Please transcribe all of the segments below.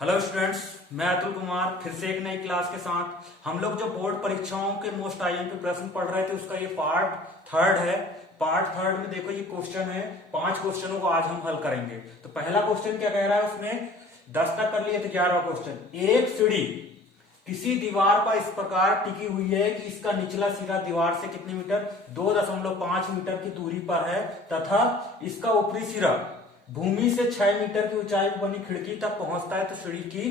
Hello students, मैं अतुल कुमार फिर से एक नई क्लास के साथ। हम लोग जो बोर्ड परीक्षाओं के मोस्ट आईएमपी प्रश्न पढ़ रहे थे उसका ये पार्ट थर्ड है। पार्ट थर्ड में देखो ये क्वेश्चन है, 5 क्वेश्चनों को आज हम हल करेंगे। तो पहला क्वेश्चन क्या कह रहा है, उसमें 10 तक कर लिए थे। 11वां क्वेश्चन, एक सीढ़ी किसी दीवार पर इस प्रकार टिकी हुई है कि इसका निचला सिरा दीवार से कितने मीटर 2.5 मीटर की दूरी पर है तथा इसका ऊपरी सिरा भूमि से 6 मीटर की ऊंचाई पर बनी खिड़की तक पहुंचता है, तो सीढ़ी की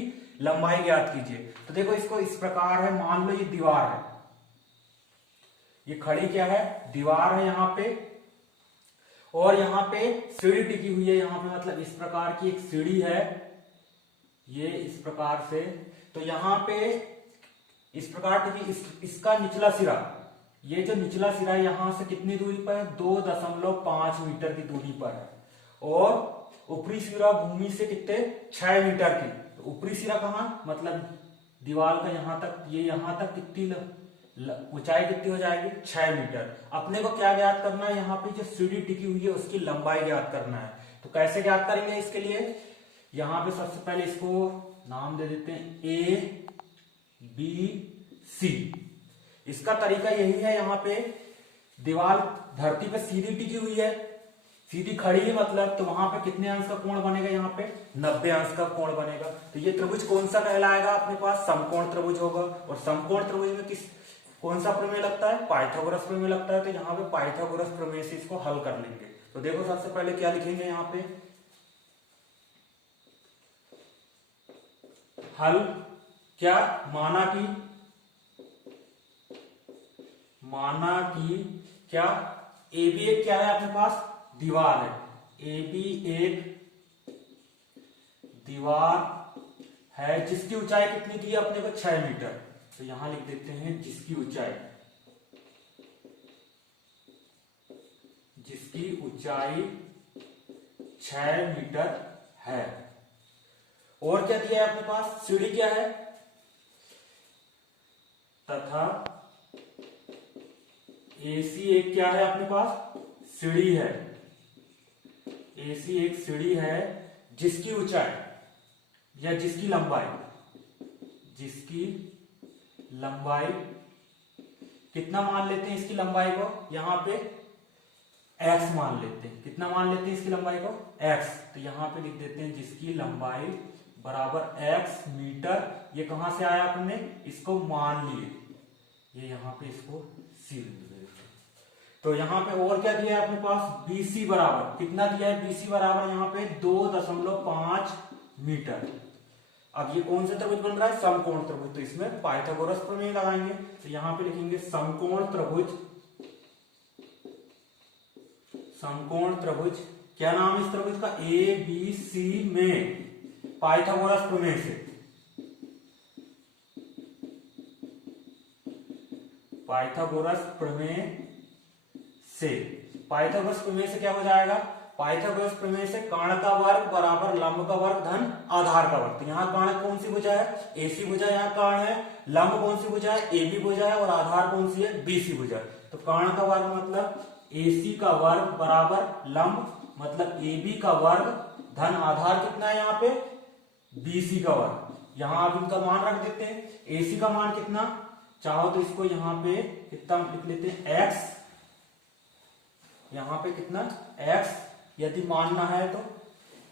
लंबाई ज्ञात कीजिए। तो देखो इसको इस प्रकार है, मान लो ये दीवार है, ये खड़ी क्या है, दीवार है यहाँ पे, और यहाँ पे सीढ़ी टिकी हुई है। यहाँ पे मतलब इस प्रकार की एक सीढ़ी है, ये इस प्रकार से। तो यहाँ पे इस प्रकार टिकी, इसका निचला सिरा, ये जो निचला सिरा है यहां से कितनी दूरी पर है, 2.5 मीटर की दूरी पर है, और ऊपरी सिरा भूमि से कितने 6 मीटर की। तो ऊपरी सिरा कहां, मतलब दीवार का यहां तक, ये यहां तक कितनी ऊंचाई कितनी हो जाएगी, 6 मीटर। अपने को क्या ज्ञात करना है, यहाँ पे जो सीढ़ी टिकी हुई है उसकी लंबाई ज्ञात करना है। तो कैसे ज्ञात करेंगे इसके लिए, यहां पे सबसे पहले इसको नाम दे देते हैं ए बी सी। इसका तरीका यही है, यहाँ पे दीवार धरती पे सीधी टिकी हुई है, सीधी खड़ी है मतलब, तो वहां पे कितने अंश का कोण बनेगा, यहाँ पे 90 अंश का कोण बनेगा। तो ये त्रिभुज कौन सा कहलाएगा, अपने पास समकोण त्रिभुज होगा। और समकोण त्रिभुज में कौन सा प्रमेय लगता है, पाइथागोरस प्रमेय लगता है। तो यहाँ पे पाइथागोरस प्रमेय से इसको हल कर लेंगे। तो देखो सबसे पहले क्या लिखेंगे, यहाँ पे हल क्या, माना कि क्या ए बी एक क्या है, अपने पास दीवार है, ए बी एक दीवार है जिसकी ऊंचाई कितनी दी है अपने को, 6 मीटर। तो यहां लिख देते हैं जिसकी ऊंचाई 6 मीटर है। और क्या दिया है अपने पास, सीढ़ी क्या है, तथा AC एक क्या है अपने पास, सीढ़ी है। AC एक सीढ़ी है जिसकी ऊंचाई या जिसकी लंबाई कितना मान लेते हैं, इसकी लंबाई को यहां पे x मान लेते हैं। कितना मान लेते हैं इसकी लंबाई को, x। तो यहां पे लिख देते हैं जिसकी लंबाई बराबर x मीटर। ये कहां से आया, अपने इसको मान लिए, ये यहां पे इसको सी लिख देते। तो यहाँ पे और क्या दिया है अपने पास, BC बराबर कितना दिया है, BC बराबर यहाँ पे 2.5 मीटर। अब ये कौन सा त्रिभुज बन रहा है, समकोण त्रिभुज। तो इसमें पाइथागोरस प्रमेय लगाएंगे। तो यहाँ पे लिखेंगे समकोण त्रिभुज। क्या नाम इस त्रिभुज का, ABC में पाइथागोरस प्रमेय से, पाइथागोरस प्रमेय से क्या हो जाएगा, पाइथागोरस प्रमेय से कर्ण का वर्ग बराबर लंब का वर्ग धन आधार का वर्ग। तो यहाँ कर्ण कौन सी भुजा है, AC भुजा यहाँ कर्ण है, लंब कौन सी भुजा है, AB भुजा है, और आधार कौन सी है, BC भुजा। तो कर्ण का वर्ग मतलब AC का वर्ग बराबर लंब मतलब AB का वर्ग धन आधार कितना है यहाँ पे, BC का वर्ग। यहां आप इनका मान रख देते हैं। AC का मान कितना, चाहो तो इसको यहाँ पे कितना लिख लेते हैं, x। यहाँ पे कितना, x यदि मानना है तो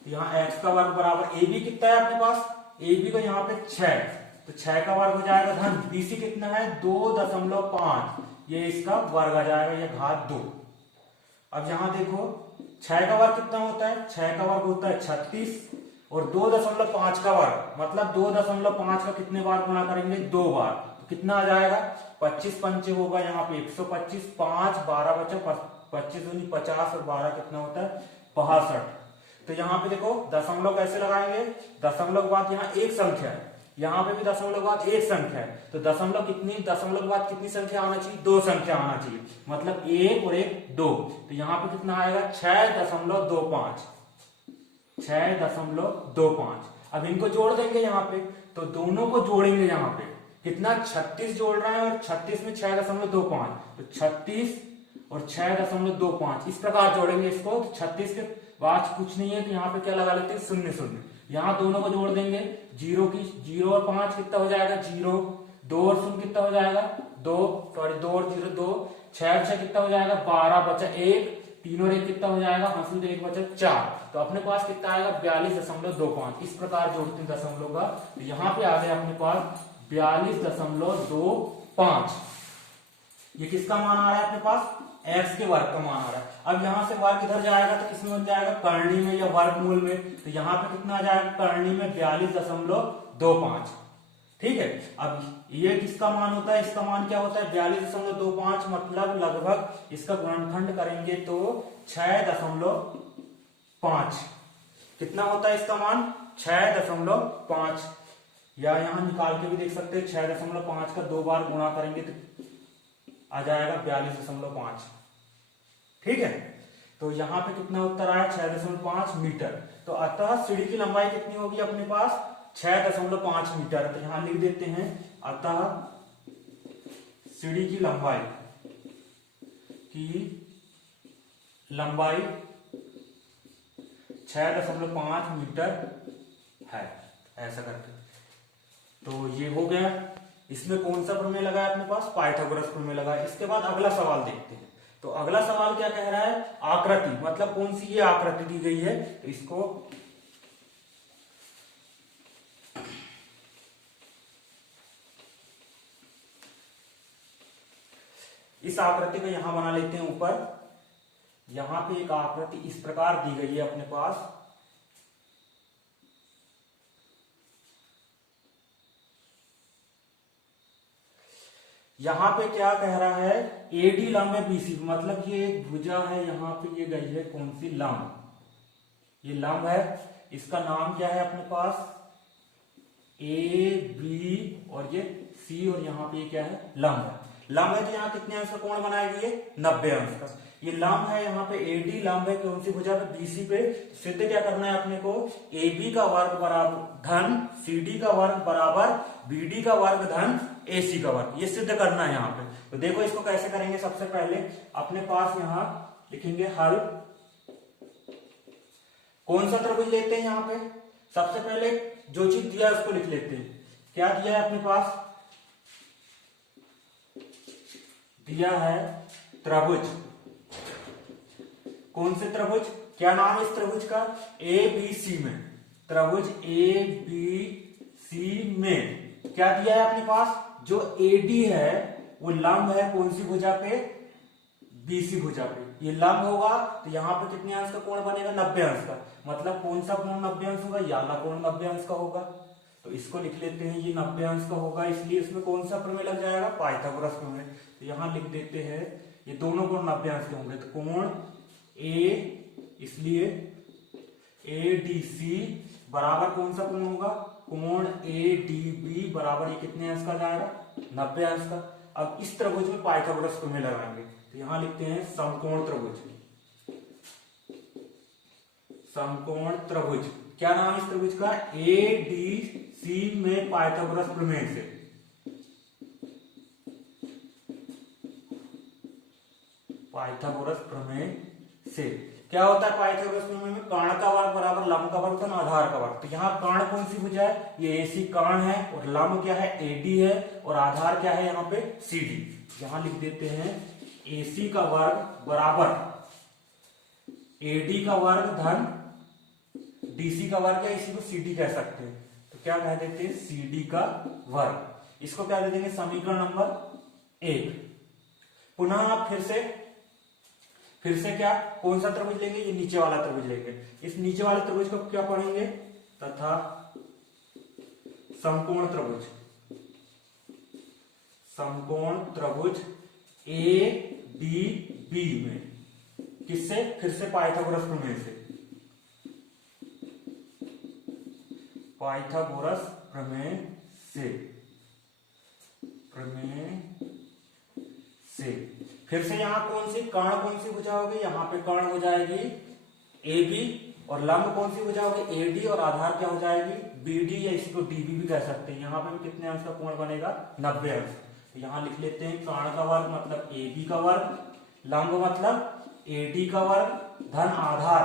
यहाँ x का वर्ग बराबर AB कितना है अपने पास, AB को यहाँ पे 6, तो 6 का वर्ग हो जाएगा धन BC कितना है 2.5, ये इसका वर्ग आ जाएगा, ये घात 2। अब यहाँ देखो 6 का वर्ग कितना होता है, 6 का वर्ग होता है 36, और 2.5 का वर्ग मतलब 2.5 का कितने बार गुणा करेंगे, 2 बार। तो कितना आ जाएगा, 25 पंचे होगा यहाँ पे 125, 5 12 बचा 25 दूनी 50, और 12 कितना होता है 62। तो यहाँ पे देखो दशमलव कैसे लगाएंगे, दशमलव के बाद यहाँ एक संख्या है, यहाँ पे भी दशमलव के बाद एक संख्या है। तो दशमलव के बाद कितनी संख्या आना चाहिए, 2 संख्या आना चाहिए, मतलब 1 और 1 2। तो यहाँ पे कितना आएगा 6.25, 6.25। अब इनको जोड़ देंगे यहाँ पे, तो दोनों को जोड़ेंगे, यहाँ पे कितना 36 जोड़ रहे हैं, और 36 में 6.25, तो 36 और 6.25 इस प्रकार जोड़ेंगे इसको। 36 के 5 कुछ नहीं है तो यहाँ पे क्या लगा लेते हैं, शून्य शून्य। यहाँ दोनों को जोड़ देंगे, 0 और 5 कितना हो जाएगा, 0। 2 और शून्य कितना हो जाएगा, 2 और 0 2। 6 6 कितना हो जाएगा, 12 बचा 1। 3 और 1 कितना हो जाएगा, हासिल तो 1 बचा 4। तो अपने पास कितना आएगा, 42.25। इस प्रकार जोड़ते हैं दशमलव का, तो यहाँ पे आ गया अपने पास 42.25। ये किसका मान आ रहा है अपने पास, x के वर्ग का मान आ रहा है। अब यहाँ से वर्ग इधर जाएगा तो किसमें बन जाएगा, करनी में या वर्गमूल में। तो यहाँ पे कितना आ जाएगा, करनी में 42.25। ठीक है। अब ये किसका मान होता है, इसका मान क्या होता है, 42.25, मतलब लगभग इसका गुणनखंड करेंगे तो 6.5। कितना होता है इसका मान, 6.5। या यहाँ निकाल के भी देख सकते हैं, 6.5 का 2 बार गुणा करेंगे तो आ जाएगा 42.5। ठीक है। तो यहाँ पे कितना उत्तर आया, 6.5 मीटर। तो अतः सीढ़ी की लंबाई कितनी होगी अपने पास, 6.5 मीटर। तो यहां लिख देते हैं, अतः सीढ़ी की लंबाई 6.5 मीटर है, ऐसा करके। तो ये हो गया। इसमें कौन सा प्रमेय लगा है अपने पास, पाइथागोरस प्रमेय लगा है। इसके बाद अगला सवाल देखते हैं। तो अगला सवाल क्या कह रहा है, आकृति, मतलब कौन सी ये आकृति दी गई है। तो इसको इस आकृति को यहां बना लेते हैं ऊपर। यहां पे एक आकृति इस प्रकार दी गई है अपने पास। यहां पे क्या कह रहा है, एडी लंब है बीसी, मतलब ये एक भुजा है, यहां पे ये गई है कौन सी, लंब। ये लंब है, इसका नाम क्या है अपने पास, ए बी, और ये सी, और यहाँ पे क्या है, लंब है। लंब है तो यहाँ कितने अंश का कोण बनाएगी, ये 90 अंश का। ये लंब है, यहाँ पे एडी लंब है कौन सी भुजा पे, बीसी पे। सिद्ध क्या करना है अपने को, ए बी का वर्ग बराबर धन सी डी का वर्ग बराबर बी डी का वर्ग धन ए सी का वर्ग, ये सिद्ध करना है यहाँ पे। तो देखो इसको कैसे करेंगे, सबसे पहले अपने पास यहाँ लिखेंगे हल। कौन सा त्रिभुज लेते हैं यहाँ पे, सबसे पहले जो चीज दिया है उसको लिख लेते हैं। क्या दिया है अपने पास, दिया है त्रिभुज। कौन से त्रिभुज, क्या नाम है इस त्रिभुज का, ए बी सी में। त्रिभुज ए बी सी में क्या दिया है अपने पास, जो एडी है वो लंब है कौन सी भुजा पे, बीसी भुजा पे। ये लंब होगा तो यहाँ पे कितने अंश का कोण बनेगा, 90 अंश का। मतलब कौन सा कोण 90 अंश होगा, याला कोण 90 अंश का होगा। तो इसको लिख लेते हैं, ये 90 अंश का होगा, इसलिए इसमें कौन सा प्रमेय लग जाएगा, पाइथागोरस प्रमेय। तो यहां लिख देते हैं, ये दोनों कोण 90 अंश के होंगे। तो कोण ए, इसलिए ए डी सी बराबर कौन सा कोण होगा, कोण ए डी बी बराबर ये कितने अंश का जाएगा, 90 अंश का। अब इस त्रिभुज में पाइथागोरस प्रमेय लगाएंगे। तो यहां लिखते हैं समकोण त्रिभुज। समकोण त्रिभुज, क्या नाम है इस त्रिभुज का, ए डी सी में पाइथागोरस प्रमेय से। पाइथागोरस प्रमेय से क्या होता है, पाइथागोरस प्रमेय में कर्ण का वर्ग बराबर लंब का वर्ग धन आधार का वर्ग। तो यहाँ कर्ण कौन सी भुजा है, ये एसी कर्ण है, और लंब क्या है, एडी है, और आधार क्या है यहाँ पे, सीडी। यहां लिख देते हैं एसी का वर्ग बराबर एडी का वर्ग धन डीसी का वर्ग, या इसी को सीडी कह सकते हैं। तो क्या कह देते हैं, सीडी का वर्ग। इसको क्या दे देंगे, समीकरण नंबर 1। पुनः आप फिर से क्या, कौन सा त्रिभुज लेंगे, ये नीचे वाला त्रिभुज लेंगे। इस नीचे वाले त्रिभुज को क्या पढ़ेंगे, तथा समकोण त्रिभुज। समकोण त्रिभुज ए डी बी में, किससे, फिर से पाइथागोरस प्रमेय से। पाइथागोरस प्रमेय से फिर से यहां कौन सी कर्ण कौन सी भुजा होगी, यहां पे कर्ण हो जाएगी ए बी, और लंब कौन सी भुजा होगी, ए डी, और आधार क्या हो जाएगी, बी डी, या इसी को डीबी भी कह सकते हैं। यहां पे कितने अंश का कोण बनेगा, 90 अंश। तो यहां लिख लेते हैं कर्ण का वर्ग मतलब ए बी का वर्ग, लंब मतलब ए डी का वर्ग धन आधार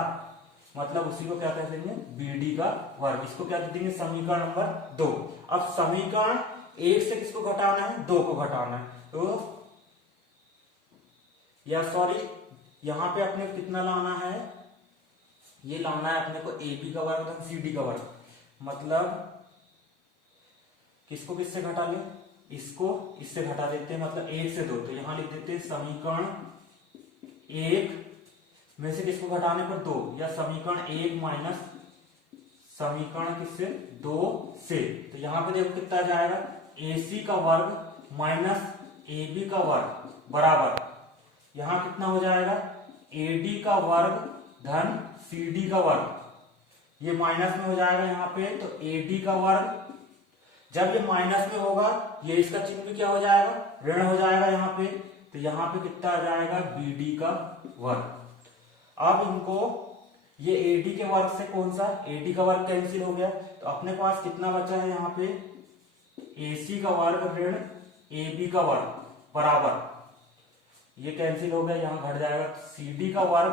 मतलब उसी को क्या कह देंगे, BD का वर्ग। इसको क्या दे देंगे, समीकरण नंबर 2। अब समीकरण 1 से किसको घटाना है, 2 को घटाना है। तो या सॉरी, यहां पे अपने कितना लाना है, ये लाना है अपने को AB का वर्ग धन CD का वर्ग। मतलब किसको किससे घटा ले, इसको इससे घटा देते हैं, मतलब 1 से 2। तो यहां लिख देते हैं समीकरण 1 में से किसको घटाने पर 2, या समीकरण 1 माइनस समीकरण किससे, 2 से। तो यहां पे देखो कितना जाएगा, AC का वर्ग माइनस AB का वर्ग बराबर, यहां कितना हो जाएगा, AD का वर्ग धन CD का वर्ग। ये माइनस में हो जाएगा यहाँ पे, तो AD का वर्ग, जब ये माइनस में होगा ये इसका चिन्ह भी क्या हो जाएगा, ऋण हो जाएगा यहाँ पे। तो यहाँ पे कितना आ जाएगा, BD का वर्ग। अब इनको ये AD के वर्ग से कौन सा, AD का वर्ग कैंसिल हो गया, तो अपने पास कितना बचा है यहाँ पे, AC का वर्ग ऋण AB का वर्ग बराबर, ये कैंसिल हो गया, यहाँ घट जाएगा CD का वर्ग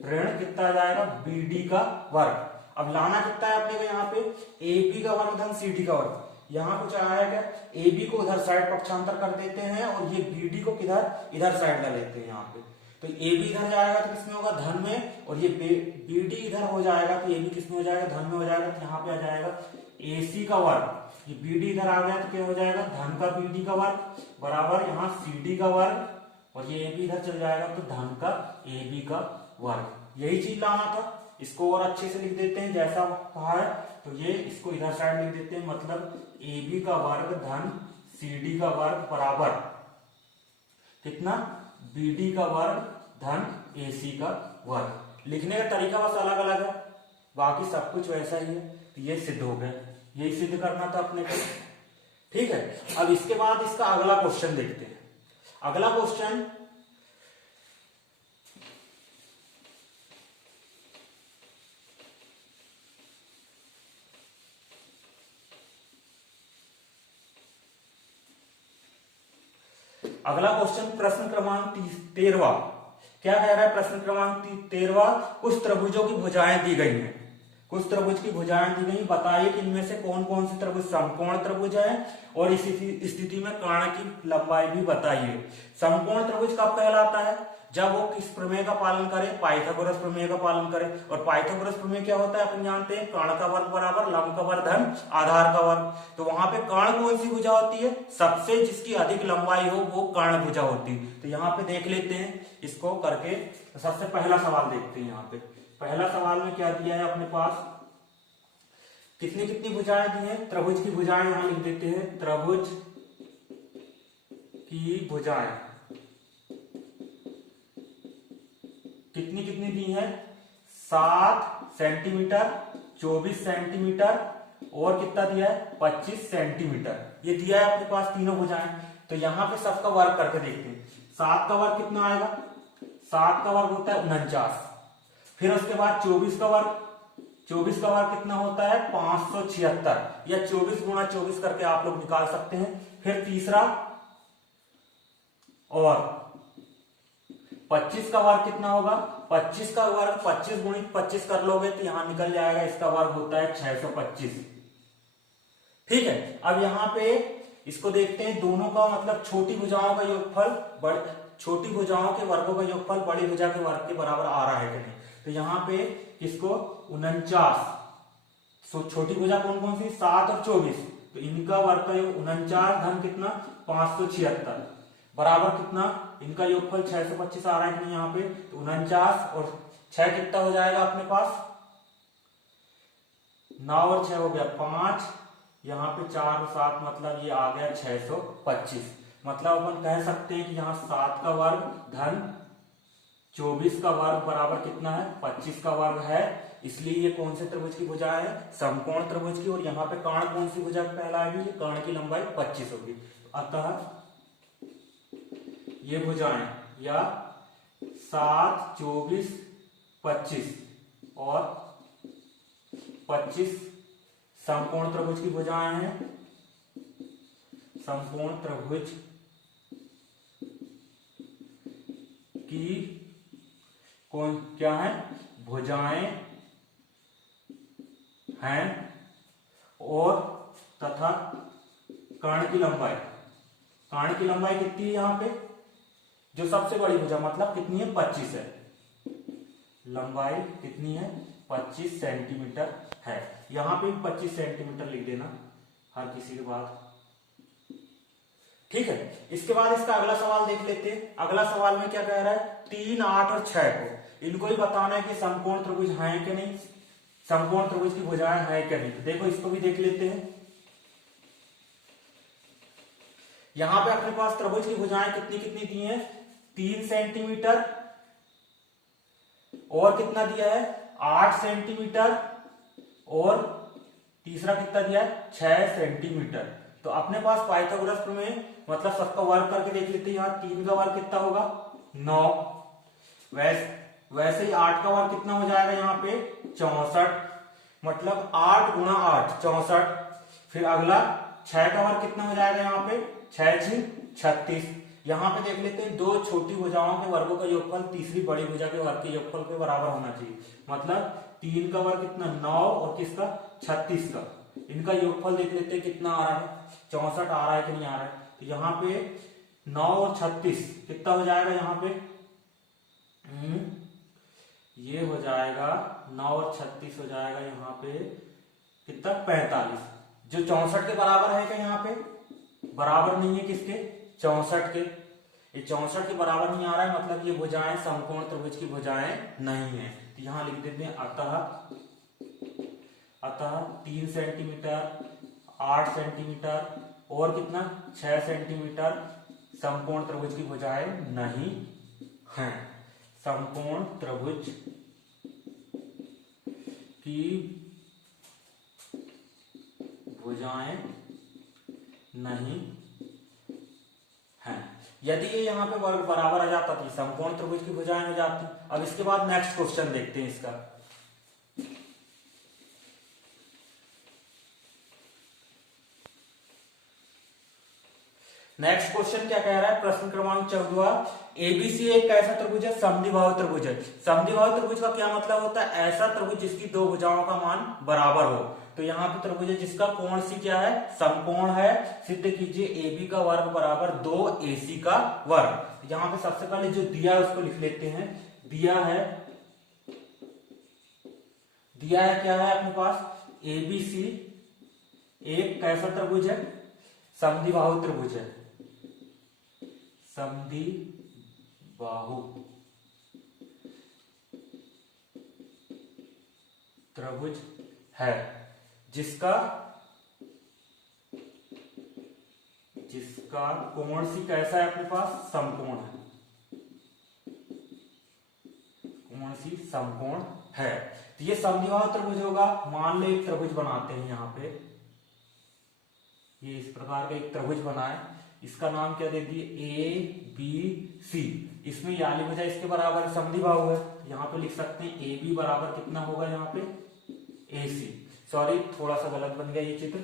ऋण कितना आ जाएगा, BD का वर्ग। अब लाना कितना है अपने को यहाँ पे, AB का वर्ग धन CD का वर्ग। यहाँ कुछ आया क्या, AB को उधर साइड पक्षांतर कर देते हैं और ये BD को किधर, इधर साइड ला लेते हैं यहाँ पे। तो AB इधर जाएगा तो किसमें होगा, धन में, और ये BD इधर हो जाएगा तो AB किसमें हो जाएगा, धन में हो जाएगा। तो यहाँ पे आ जाएगा AC का वर्ग, ये BD इधर आ गया तो क्या हो जाएगा, धन का BD का वर्ग बराबर यहाँ CD का वर्ग, और ये AB इधर चल जाएगा तो धन का AB का वर्ग। यही चीज लाना था। इसको और अच्छे से लिख देते हैं जैसा कहा है, तो ये इसको इधर साइड लिख देते हैं, मतलब AB का वर्ग धन CD का वर्ग बराबर कितना, BD का वर्ग धन AC का वर्ग। लिखने का तरीका बस अलग अलग है, बाकी सब कुछ वैसा ही है। तो ये सिद्ध हो गया, यही सिद्ध करना था अपने को, ठीक है। अब इसके बाद इसका अगला क्वेश्चन देखते हैं। अगला क्वेश्चन, अगला क्वेश्चन प्रश्न क्रमांक 13वां। क्या कह रहा है प्रश्न क्रमांक 13वां, कुछ त्रिभुजों की भुजाएं दी गई हैं, कुछ त्रिभुज की भुजाएं दी गई, बताइए कि इनमें से कौन कौन से त्रिभुज समकोण त्रिभुज है, और इस स्थिति में कर्ण की लंबाई भी बताइए। समकोण त्रिभुज कब कहलाता है, जब वो किस प्रमेय का पालन करे, पाइथागोरस प्रमेय का पालन करे। और पाइथागोरस प्रमेय क्या होता है अपन जानते हैं, कर्ण का वर्ग बराबर लंब का वर्ग धन आधार का वर्ग। तो वहां पे कर्ण कौन सी भुजा होती है, सबसे जिसकी अधिक लंबाई हो वो कर्ण भुजा होती है। तो यहाँ पे देख लेते हैं इसको करके। तो सबसे पहला सवाल देखते हैं, यहाँ पे पहला सवाल में क्या दिया है अपने पास, कितनी कितनी भुजाएं दी हैं, त्रिभुज की भुजाएं यहां लिख देते हैं, त्रिभुज की भुजाएं कितनी कितनी दी है, 7 सेंटीमीटर, 24 सेंटीमीटर और कितना दिया है, 25 सेंटीमीटर। ये दिया है अपने पास तीनों भुजाएं। तो यहां पे सबका वर्ग करके देखते हैं। 7 का वर्ग कितना आएगा, 7 का वर्ग होता है 49। फिर उसके बाद 24 का वर्ग, 24 का वर्ग कितना होता है 576, या 24 गुणा 24 करके आप लोग निकाल सकते हैं। फिर तीसरा, और 25 का वर्ग कितना होगा, 25 का वर्ग 25 गुणित 25 कर लोगे तो यहां निकल जाएगा, इसका वर्ग होता है 625। ठीक है। अब यहां पे इसको देखते हैं, दोनों का मतलब छोटी भुजाओं का योगफल छोटी भुजाओं के वर्गों का योगफल बड़ी भुजा के वर्ग के बराबर आ रहा है कि नहीं। तो यहाँ पे इसको 49, छोटी भुजा कौन कौन सी, 7 और 24, तो इनका वर्ग का योग 49 धन कितना 576 बराबर कितना, इनका योगफल 625 आ रहा है कि नहीं यहाँ पे। तो 49 और 6 कितना हो जाएगा अपने पास, 9 और 6 हो गया 5, यहाँ पे 4 और 7 मतलब ये आ गया 625। मतलब अपन कह सकते हैं कि यहाँ 7 का वर्ग धन 24 का वर्ग बराबर कितना है 25 का वर्ग है। इसलिए ये कौन से त्रिभुज की भुजा है, समकोण त्रिभुज की। और यहाँ पे कर्ण कौन सी भुजा कहलाएगी, ये कर्ण की लंबाई 25 होगी। अतः ये भुजाएं या 7, 24, 25 और 25 समकोण त्रिभुज की भुजाएं हैं। समकोण त्रिभुज की कौन क्या है, भुजाएं हैं और तथा कर्ण की लंबाई, कर्ण की लंबाई कितनी है यहाँ पे, जो सबसे बड़ी भुजा मतलब कितनी है 25 है, लंबाई कितनी है 25 सेंटीमीटर है। यहां पे 25 सेंटीमीटर लिख देना हर किसी के बाद। ठीक है, इसके बाद इसका अगला सवाल देख लेते हैं। अगला सवाल में क्या कह रहा है, 3, 8 और 6 को इनको ही बताना है कि समकोण त्रिभुज है कि नहीं, समकोण त्रिभुज की भुजाएं है क्या नहीं। तो देखो इसको भी देख लेते हैं। यहां पे अपने पास त्रिभुज की भुजाएं कितनी कितनी दी हैं, 3 सेंटीमीटर और कितना दिया है 8 सेंटीमीटर और तीसरा कितना दिया है 6 सेंटीमीटर। तो अपने पास पाइथागोरस प्रमेय मतलब सबका वर्ग करके देख लेते हैं। यहाँ 3 का वर्ग कितना होगा 9, वैसे ही 8 का वर्ग कितना हो जाएगा यहाँ पे 64, मतलब 8 गुणा 8 64। फिर अगला 6 का वर्ग कितना हो जाएगा यहाँ पे 6 36। यहाँ पे देख लेते हैं, दो छोटी भुजाओं के वर्गों का योगफल तीसरी बड़ी भुजा के वर्ग के योगफल के बराबर होना चाहिए। मतलब 3 का वर्ग कितना 9 और किसका 36 का, इनका योगफल देख लेते हैं कितना आ रहा है 64 आ रहा है कि नहीं आ रहा है। तो यहाँ पे 9 और 36 कितना हो जाएगा, यहाँ पे ये हो जाएगा 9 और 36 हो जाएगा यहाँ पे कितना 45, जो 64 के बराबर है क्या, यहाँ पे बराबर नहीं है किसके 64 के, ये 64 के बराबर नहीं आ रहा है, मतलब ये भुजाएं समकोण त्रिभुज की भुजाएं नहीं है। तो यहां लिख देते हैं अतः 3 सेंटीमीटर 8 सेंटीमीटर और कितना 6 सेंटीमीटर समकोण त्रिभुज की भुजाएं नहीं हैं। समकोण त्रिभुज की भुजाएं नहीं हैं। यदि ये यहाँ पे वर्ग बराबर आ जाता तो समकोण त्रिभुज की भुजाएं हो जाती। अब इसके बाद नेक्स्ट क्वेश्चन देखते हैं इसका। नेक्स्ट क्वेश्चन क्या कह रहा है, प्रश्न क्रमांक 14, एबीसी एक कैसा त्रिभुज है, समद्विबाहु त्रिभुज है। समद्विबाहु त्रिभुज का क्या मतलब होता है, ऐसा त्रिभुज जिसकी दो भुजाओं का मान बराबर हो। तो यहाँ पे त्रिभुज है जिसका कोण सी क्या है समकोण है। सिद्ध कीजिए AB का वर्ग बराबर 2AC का वर्ग। यहाँ पे सबसे पहले जो दिया है उसको लिख लेते हैं। दिया है क्या है अपने पास, ABC एक कैसा त्रिभुज है, समद्विबाहु त्रिभुज है, समद्विबाहु त्रिभुज है जिसका कोण सी कैसा है अपने पास समकोण है, कोण सी समकोण है। तो ये समद्विबाहु त्रिभुज होगा। मान लो एक त्रिभुज बनाते हैं, यहाँ पे ये इस प्रकार का एक त्रिभुज बना है, इसका नाम क्या दे दिए ABC। इसमें ये वाली भुजा इसके बराबर समद्विबाहु है, यहाँ पे लिख सकते हैं AB बराबर कितना होगा यहाँ पे AC। सॉरी थोड़ा सा गलत बन गया ये चित्र।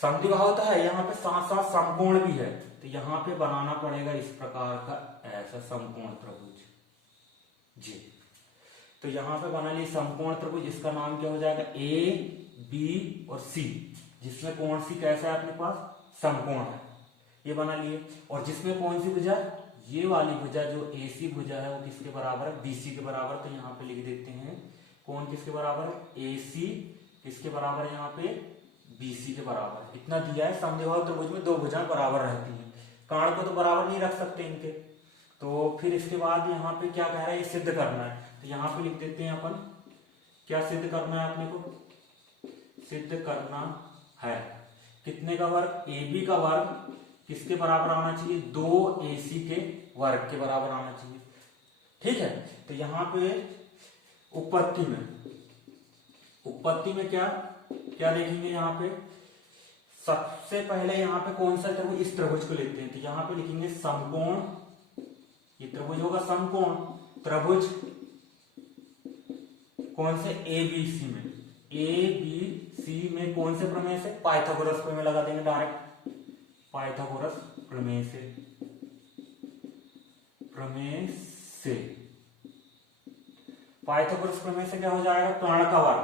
समद्विबाहु तो है, यहाँ पे साथ साथ समकोण भी है, तो यहाँ पे बनाना पड़ेगा इस प्रकार का ऐसा समकोण त्रिभुज जी। तो यहाँ पे बना लिए समकोण त्रिभुज, इसका नाम क्या हो जाएगा AB और C, जिसमें कोण सी कैसा है अपने पास समकोण है, ये बना लिए। और जिसमें कौन सी भुजा, ये वाली भुजा जो AC भुजा है वो किसके बराबर है BC के बराबर। तो यहाँ पे लिख देते हैं कौन किसके बराबर है AC किसके बराबर है यहाँ पे BC के बराबर। इतना दिया है। समद्विबाहु त्रिभुज में दो भुजाएं बराबर रहती हैं, कर्ण को तो बराबर नहीं रख सकते इनके। तो फिर इसके बाद यहाँ पे क्या कह रहा है, ये सिद्ध करना है। तो यहाँ पे लिख देते हैं अपन क्या सिद्ध करना है, अपने को सिद्ध करना है कितने का वर्ग, AB का वर्ग किसके बराबर आना चाहिए 2AC के वर्ग के बराबर आना चाहिए। ठीक है, तो यहाँ पे उत्पत्ति में क्या देखेंगे, यहाँ पे सबसे पहले यहाँ पे कौन सा त्रिभुज, इस त्रिभुज को लेते हैं। तो यहाँ पे लिखेंगे समकोण, ये त्रिभुज होगा समकोण त्रिभुज कौन से ABC में, ABC में कौन से प्रमेय से, पाइथागोरस प्रमेय लगा देंगे डायरेक्ट, पाइथागोरस प्रमेय से पाइथागोरस प्रमेय से क्या हो जाएगा, कर्ण का वर्ग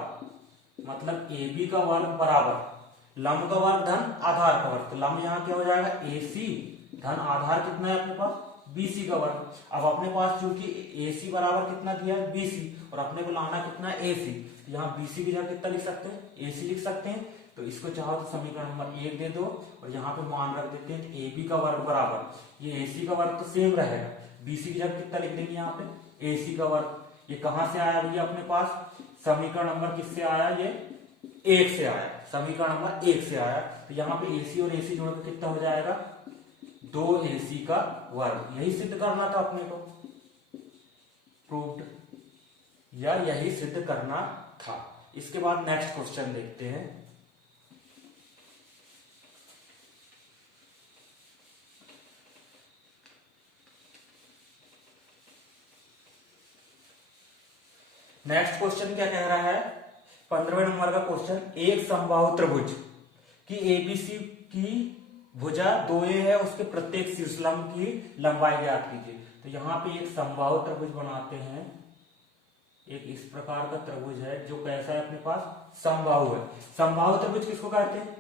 मतलब AB का वर्ग बराबर लंब का वर्ग धन आधार का वर्ग। तो लंब यहाँ क्या हो जाएगा, AC धन आधार कितना है अपने पास, BC का वर्ग। अब अपने पास चूंकि AC बराबर कितना दिया है, BC, और अपने को लाना कितना है, AC। तो यहाँ BC की जगह कितना लिख सकते हैं, AC लिख सकते हैं। तो इसको चाहो तो समीकरण नंबर 1 दे दो और यहाँ पे मान रख देते हैं कि AB का वर्ग बराबर ये AC का वर्ग तो सेम रहेगा, BC की जगह कितना लिख देंगे यहाँ पे, AC का वर्ग। ये कहां से आया भैया अपने पास, समीकरण नंबर किससे आया, ये 1 से आया, समीकरण नंबर 1 से आया। तो यहाँ पे AC और AC जोड़ के कितना हो जाएगा, 2AC का वर्ग। यही सिद्ध करना था अपने को, प्रूव्ड, या यही सिद्ध करना था। इसके बाद नेक्स्ट क्वेश्चन देखते हैं। नेक्स्ट क्वेश्चन क्या कह रहा है, 15वें नंबर का क्वेश्चन, एक समबाहु त्रिभुज की ABC की भुजा 2a है, उसके प्रत्येक शीर्षलंब की लंबाई ज्ञात कीजिए। तो यहाँ पे एक समबाहु त्रिभुज बनाते हैं, एक इस प्रकार का त्रिभुज है जो कैसा है अपने पास, समबाहु है। समबाहु त्रिभुज किसको कहते हैं,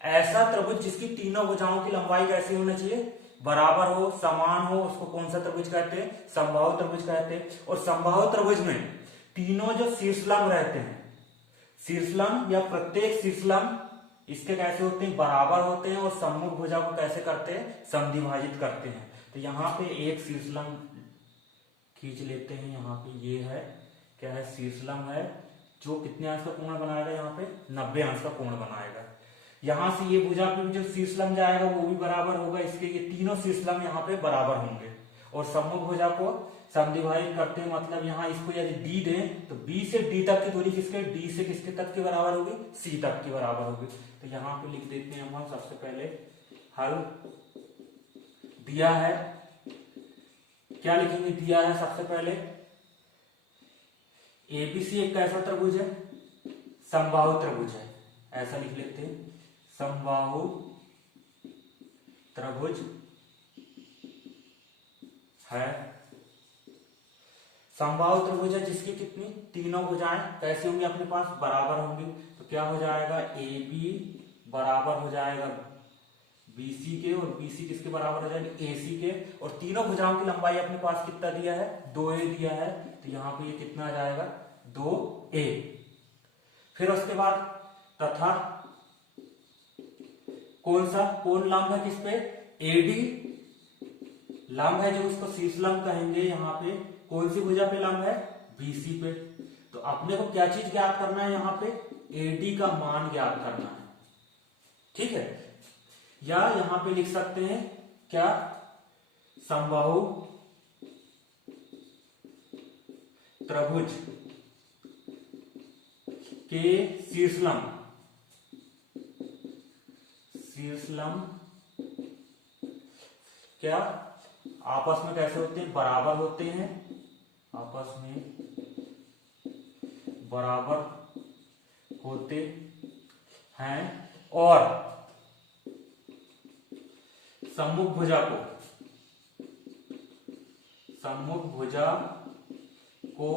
ऐसा त्रिभुज जिसकी तीनों भुजाओं की लंबाई कैसी होनी चाहिए, बराबर हो, समान हो, उसको कौन सा त्रिभुज कहते हैं, समबाहु त्रिभुज कहते हैं। और समबाहु त्रिभुज में तीनों जो शीर्षलंब रहते हैं, शीर्षलंब या प्रत्येक शीर्षलंब इसके कैसे होते हैं, बराबर होते हैं, और सम्मुख भुजा को कैसे करते हैं, समद्विभाजित करते हैं। तो यहाँ पे एक शीर्षलंब खींच लेते हैं, यहाँ पे ये है, क्या है, शीर्षलंब है जो कितने अंश का कोण बनाएगा, यहाँ पे 90 अंश का कोण बनाएगा। यहां से ये भुजा पे जो शीर्षलंब जाएगा वो भी बराबर होगा, इसके ये तीनों शीर्षलंब यहाँ पे बराबर होंगे। और सम्मुख भुजा को समद्विभाजित करते हैं, मतलब यहाँ इसको यदि D दें तो B से D तक की दूरी किसके, D से किसके तक की बराबर होगी, C तक की बराबर होगी। तो यहाँ पे लिख देते हैं हम सबसे पहले हल दिया है, क्या लिखेंगे, दिया है सबसे पहले ABC एक कैसा त्रिभुज है, समबाहु त्रिभुज है, ऐसा लिख लेते हैं, समबाहु त्रिभुज है, समबाहु त्रिभुज है जिसकी कितनी, तीनों भुजाएं कैसी होंगी अपने पास, बराबर होंगी। तो क्या हो जाएगा, AB बराबर हो जाएगा BC के, और BC किसके बराबर हो जाएगा, AC के, और तीनों भुजाओं की लंबाई अपने पास कितना दिया है, 2a दिया है। तो यहाँ पे ये कितना आ जाएगा, 2a। फिर उसके बाद तथा कौन सा, कौन लंब है किस पे, AD लंब है जो उसको शीर्षलंब कहेंगे, यहाँ पे कौन सी भुजा पे लंब है, BC पे। तो अपने को क्या चीज ज्ञात करना है, यहाँ पे AD का मान ज्ञात करना है, ठीक है। या यहां पे लिख सकते हैं क्या, समबाहु त्रिभुज के शीर्षलंब क्या आपस में कैसे होते हैं, बराबर होते हैं, आपस में बराबर होते हैं, और सम्मुख भुजा को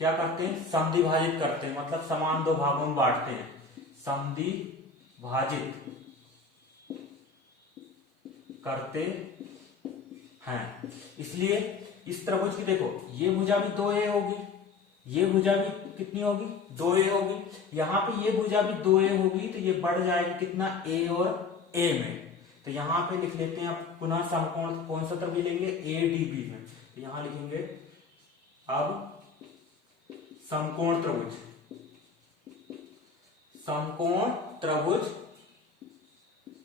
क्या करते हैं, समद्विभाजित करते हैं, मतलब समान दो भागों में बांटते हैं, समद्विभाजित करते हैं। इसलिए इस त्रिभुज की देखो, ये भुजा भी 2a होगी, ये भुजा भी कितनी होगी, 2a होगी, यहां पे ये भुजा भी 2a होगी, तो ये बढ़ जाएगी कितना, a और a में। तो यहां पे लिख लेते हैं अब पुनः समकोण, कौन सा त्रिभुज लेंगे, ADB में। तो यहां लिखेंगे अब समकोण त्रिभुज,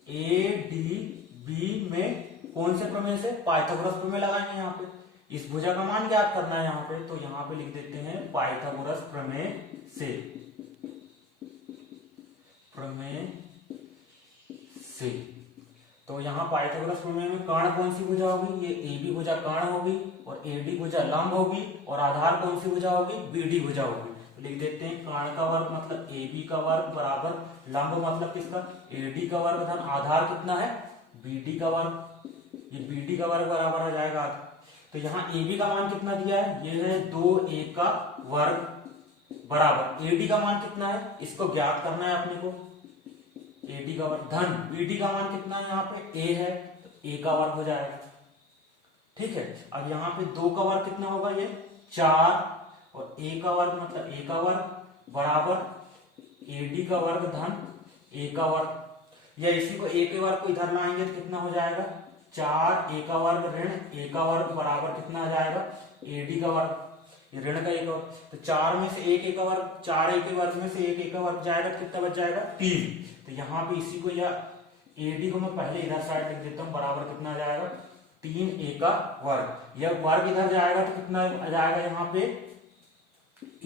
ADB में कौन से प्रमेय से, पाइथागोरस प्रमेय लगाएंगे यहाँ पे, इस भुजा का मान ज्ञात करना है यहाँ पे। तो यहाँ पे लिख देते हैं पाइथागोरस प्रमेय से। तो यहाँ पाइथागोरस प्रमेय में कर्ण कौन सी भुजा होगी, ये AB भुजा कर्ण होगी, और AD भुजा लंब होगी, और आधार कौन सी भुजा होगी, BD भुजा होगी। तो लिख देते हैं कर्ण का वर्ग मतलब AB का वर्ग बराबर लंब मतलब किसका, AD का वर्ग धन आधार कितना है, BD का वर्ग, ये BD का वर्ग बराबर हो जाएगा। तो यहाँ AB का मान कितना दिया है, ये है 2A का वर्ग बराबर AD का मान कितना है, इसको ज्ञात करना है अपने को, AD का वर्ग धन BD का मान कितना है, यहाँ पे A है तो A का वर्ग हो जाएगा। ठीक है, अब यहाँ पे 2 का वर्ग कितना होगा, ये 4 और A का वर्ग मतलब A का वर्ग बराबर AD का वर्ग धन A का वर्ग, या इसी को A के वर्ग को इधर लाएंगे तो कितना हो जाएगा 4A का वर्ग ऋण A का वर्ग बराबर कितना आ जाएगा AD का वर्ग, ये ऋण का एक वर्ग, तो 4 में से 1 A का वर्ग, 4A के वर्ग में से 1 A का वर्ग जाएगा तो कितना बच जाएगा 3। तो यहाँ पे इसी को या AD को मैं पहले इधर साइड लिख देता हूँ, बराबर कितना आ जाएगा 3A का वर्ग, यह वर्ग इधर जाएगा तो कितना आ जाएगा यहाँ पे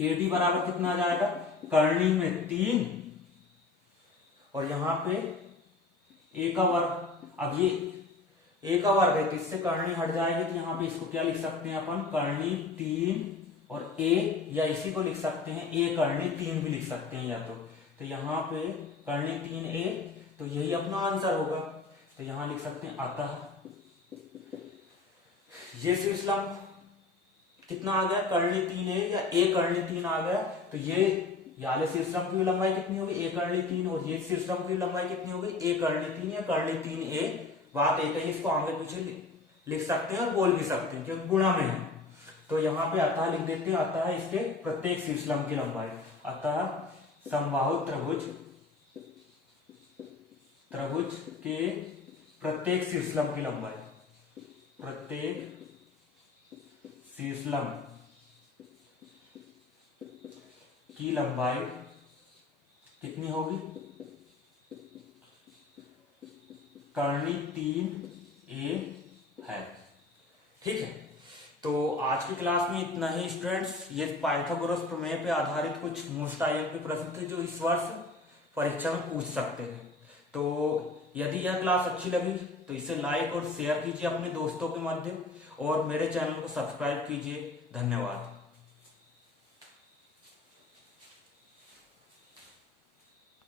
AD बराबर कितना आ जाएगा करनी में 3 और यहाँ पे A का वर्ग, अब ये A का वर्ग है तो इससे करनी हट जाएगी, तो यहाँ पे इसको क्या लिख सकते हैं अपन करनी 3 और A, या इसी को लिख सकते हैं A करनी 3 भी लिख सकते हैं या तो यहाँ पे करनी 3A, तो यही अपना आंसर होगा। तो यहाँ लिख सकते हैं अतः ये शीर्षलंब कितना आ गया करनी 3A या A करनी 3 आ गया, तो ये वाले शीर्षलंब की लंबाई कितनी होगी A करनी 3 और ये शीर्षलंब की लंबाई कितनी होगी A करनी 3 या करनी 3A, बात एक है, इसको आगे पीछे लिख सकते हैं और बोल भी सकते हैं क्योंकि गुणा में है। तो यहाँ पे अतः लिख देते हैं, अतः इसके प्रत्येक शीर्षलंब की लंबाई, अतः समबाहु त्रिभुज के प्रत्येक शीर्षलंब की लंबाई, प्रत्येक शीर्षलंब की लंबाई कितनी होगी करनी 3A है। ठीक है, तो आज की क्लास में इतना ही स्टूडेंट्स। ये पाइथागोरस प्रमेय पे आधारित कुछ मोस्ट आईएमपी प्रश्न थे जो इस वर्ष परीक्षा में पूछ सकते हैं। तो यदि यह क्लास अच्छी लगी तो इसे लाइक और शेयर कीजिए अपने दोस्तों के मध्य और मेरे चैनल को सब्सक्राइब कीजिए। धन्यवाद।